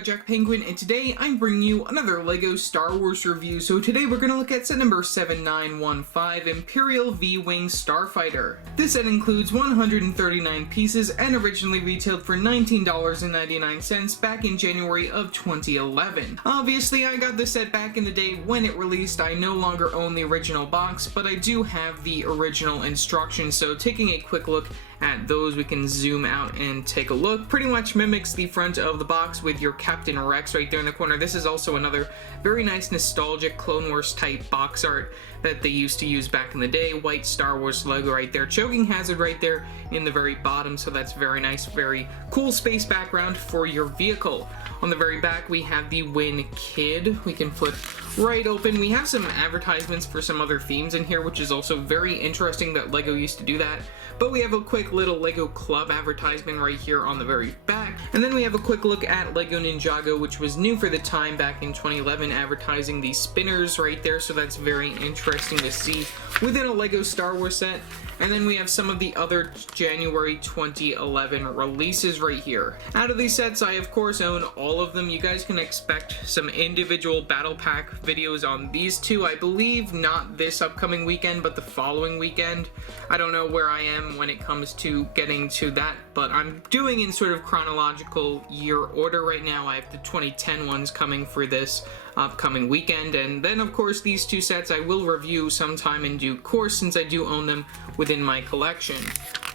Jack Penguin, and today I'm bringing you another LEGO Star Wars review. So today we're going to look at set number 7915, Imperial V-Wing Starfighter. This set includes 139 pieces and originally retailed for $19.99 back in January of 2011. Obviously, I got this set back in the day when it released. I no longer own the original box, but I do have the original instructions, so taking a quick look at those, we can zoom out and take a look. Pretty much mimics the front of the box with your Captain Rex right there in the corner. This is also another very nice nostalgic Clone Wars type box art that they used to use back in the day. White Star Wars logo right there. Choking hazard right there in the very bottom, so that's very nice, very cool space background for your vehicle. On the very back we have the Win Kid. We can flip right open. We have some advertisements for some other themes in here, which is also very interesting that LEGO used to do that. But we have a quick little LEGO Club advertisement right here on the very back. And then we have a quick look at LEGO Ninjago, which was new for the time back in 2011, advertising the spinners right there, so that's very interesting to see within a LEGO Star Wars set. And then we have some of the other January 2011 releases right here. Out of these sets, I of course own all of them. You guys can expect some individual battle pack videos on these two. I believe not this upcoming weekend, but the following weekend. I don't know where I am when it comes to getting to that, but I'm doing in sort of chronological year order right now. I have the 2010 ones coming for this upcoming weekend, and then of course these two sets I will review sometime in due course since I do own them within my collection.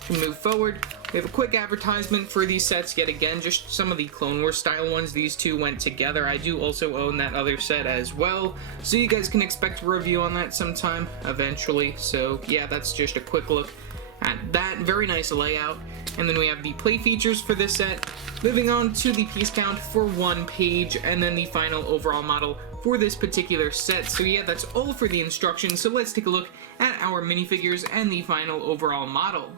To move forward, we have a quick advertisement for these sets yet again, just some of the Clone Wars style ones. These two went together. I do also own that other set as well, so you guys can expect a review on that sometime eventually. So yeah, that's just a quick look at that. Very nice layout. And then we have the play features for this set. Moving on to the piece count for one page, and then the final overall model for this particular set. So yeah, that's all for the instructions. So let's take a look at our minifigures and the final overall model.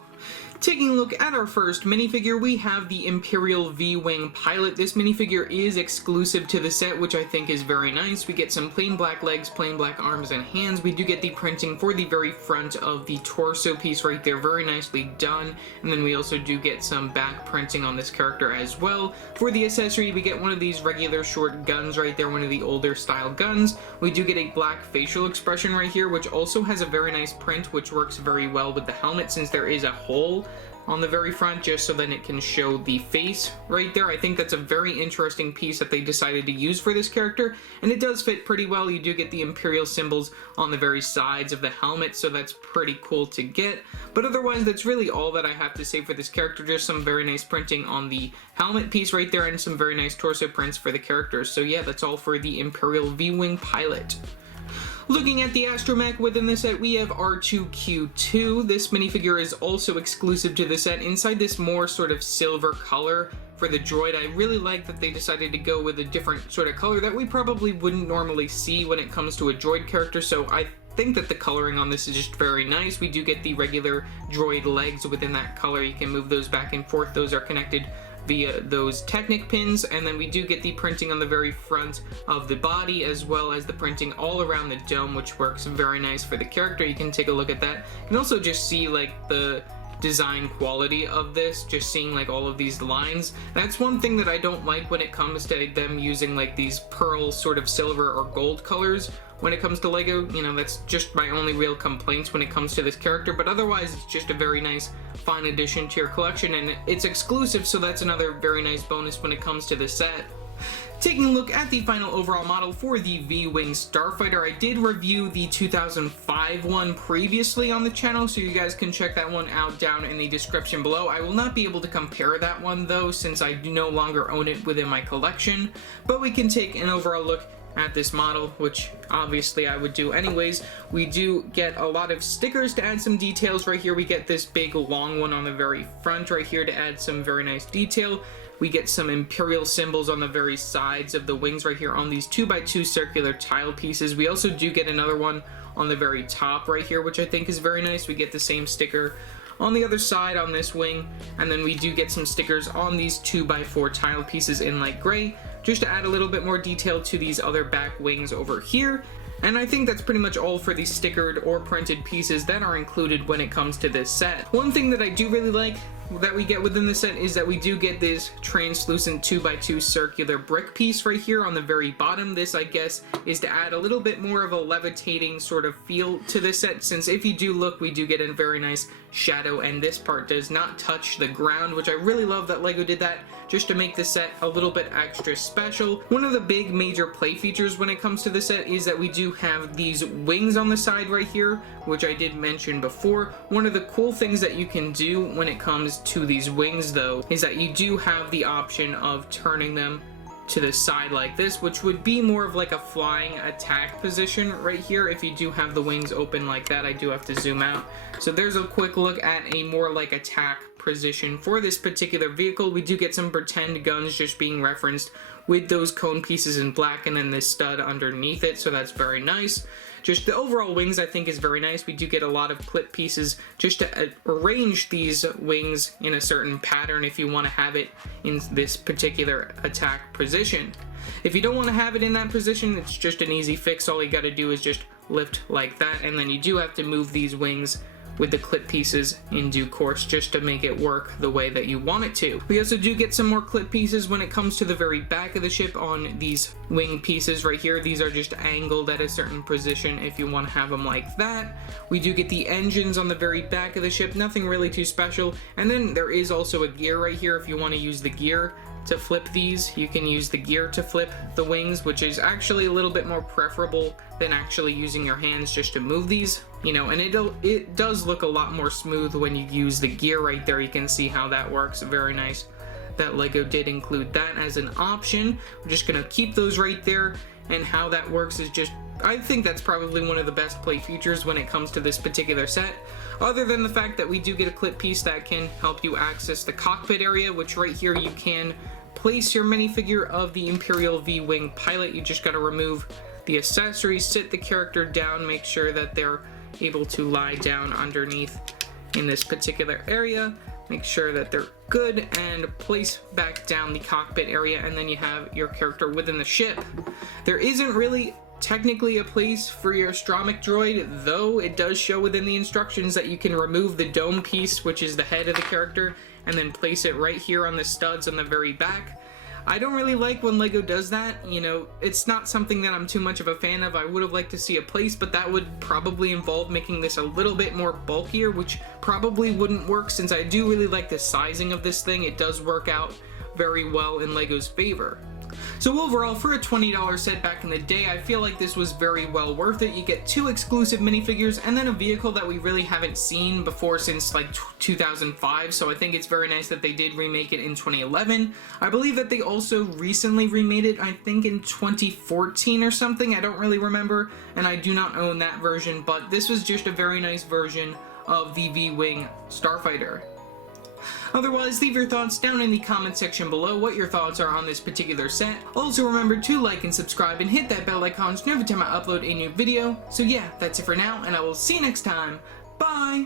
Taking a look at our first minifigure, we have the Imperial V-Wing Pilot. This minifigure is exclusive to the set, which I think is very nice. We get some plain black legs, plain black arms and hands. We do get the printing for the very front of the torso piece right there, very nicely done. And then we also do get some back printing on this character as well. For the accessory, we get one of these regular short guns right there, one of the older style guns. We do get a black facial expression right here, which also has a very nice print, which works very well with the helmet since there is a hole on the very front just so then it can show the face right there. I think that's a very interesting piece that they decided to use for this character, and it does fit pretty well. You do get the Imperial symbols on the very sides of the helmet, so that's pretty cool to get. But otherwise, that's really all that I have to say for this character. Just some very nice printing on the helmet piece right there and some very nice torso prints for the characters. So yeah, that's all for the Imperial V-Wing Pilot. Looking at the astromech within the set, we have R2-Q2. This minifigure is also exclusive to the set. Inside this more sort of silver color for the droid, I really like that they decided to go with a different sort of color that we probably wouldn't normally see when it comes to a droid character, so I think that the coloring on this is just very nice. We do get the regular droid legs within that color. You can move those back and forth. Those are connected via those Technic pins, and then we do get the printing on the very front of the body as well as the printing all around the dome, which works very nice for the character. You can take a look at that. You can also just see like the design quality of this, just seeing like all of these lines. That's one thing that I don't like when it comes to them using like these pearl sort of silver or gold colors when it comes to LEGO. You know, that's just my only real complaints when it comes to this character, but otherwise it's just a very nice fine addition to your collection, and it's exclusive, so that's another very nice bonus when it comes to the set. Taking a look at the final overall model for the V-Wing Starfighter, I did review the 2005 one previously on the channel, so you guys can check that one out down in the description below. I will not be able to compare that one though, since I do no longer own it within my collection, but we can take an overall look at this model, which obviously I would do anyways. We do get a lot of stickers to add some details right here. We get this big long one on the very front right here to add some very nice detail. We get some Imperial symbols on the very sides of the wings right here on these 2x2 circular tile pieces. We also do get another one on the very top right here, which I think is very nice. We get the same sticker on the other side on this wing, and then we do get some stickers on these 2x4 tile pieces in light gray, just to add a little bit more detail to these other back wings over here. And I think that's pretty much all for the stickered or printed pieces that are included when it comes to this set. One thing that I do really like that we get within the set is that we do get this translucent 2x2 circular brick piece right here on the very bottom. This, I guess, is to add a little bit more of a levitating sort of feel to this set, since if you do look, we do get a very nice shadow, and this part does not touch the ground, which I really love that LEGO did that, just to make the set a little bit extra special. One of the big major play features when it comes to the set is that we do have these wings on the side right here, which I did mention before. One of the cool things that you can do when it comes to these wings, though, is that you do have the option of turning them to the side like this, which would be more of like a flying attack position right here. If you do have the wings open like that, I do have to zoom out. So there's a quick look at a more like attack position for this particular vehicle. We do get some pretend guns just being referenced with those cone pieces in black and then this stud underneath it, so that's very nice. Just the overall wings I think is very nice. We do get a lot of clip pieces just to arrange these wings in a certain pattern if you want to have it in this particular attack position. If you don't want to have it in that position, it's just an easy fix. All you got to do is just lift like that, and then you do have to move these wings with the clip pieces in due course just to make it work the way that you want it to. We also do get some more clip pieces when it comes to the very back of the ship on these wing pieces right here. These are just angled at a certain position if you want to have them like that. We do get the engines on the very back of the ship, nothing really too special. And then there is also a gear right here if you want to use the gear to flip these. You can use the gear to flip the wings, which is actually a little bit more preferable than actually using your hands just to move these, you know, and it does look a lot more smooth when you use the gear right there. You can see how that works. Very nice that LEGO did include that as an option. We're just gonna keep those right there, and how that works is just, I think that's probably one of the best play features when it comes to this particular set, other than the fact that we do get a clip piece that can help you access the cockpit area, which right here you can place your minifigure of the Imperial V-Wing pilot. You just got to remove the accessories, sit the character down, make sure that they're able to lie down underneath in this particular area, make sure that they're good, and place back down the cockpit area, and then you have your character within the ship. There isn't really technically a place for your astromech droid, though it does show within the instructions that you can remove the dome piece, which is the head of the character, and then place it right here on the studs on the very back. I don't really like when LEGO does that, you know, it's not something that I'm too much of a fan of. I would have liked to see a place, but that would probably involve making this a little bit more bulkier, which probably wouldn't work since I do really like the sizing of this thing. It does work out very well in LEGO's favor. So overall, for a $20 set back in the day, I feel like this was very well worth it. You get 2 exclusive minifigures and then a vehicle that we really haven't seen before since like 2005, so I think it's very nice that they did remake it in 2011. I believe that they also recently remade it, I think in 2014 or something, I don't really remember, and I do not own that version, but this was just a very nice version of the V-Wing Starfighter. Otherwise, leave your thoughts down in the comment section below what your thoughts are on this particular set. Also remember to like and subscribe and hit that bell icon so every time I upload a new video. So yeah, that's it for now, and I will see you next time. Bye!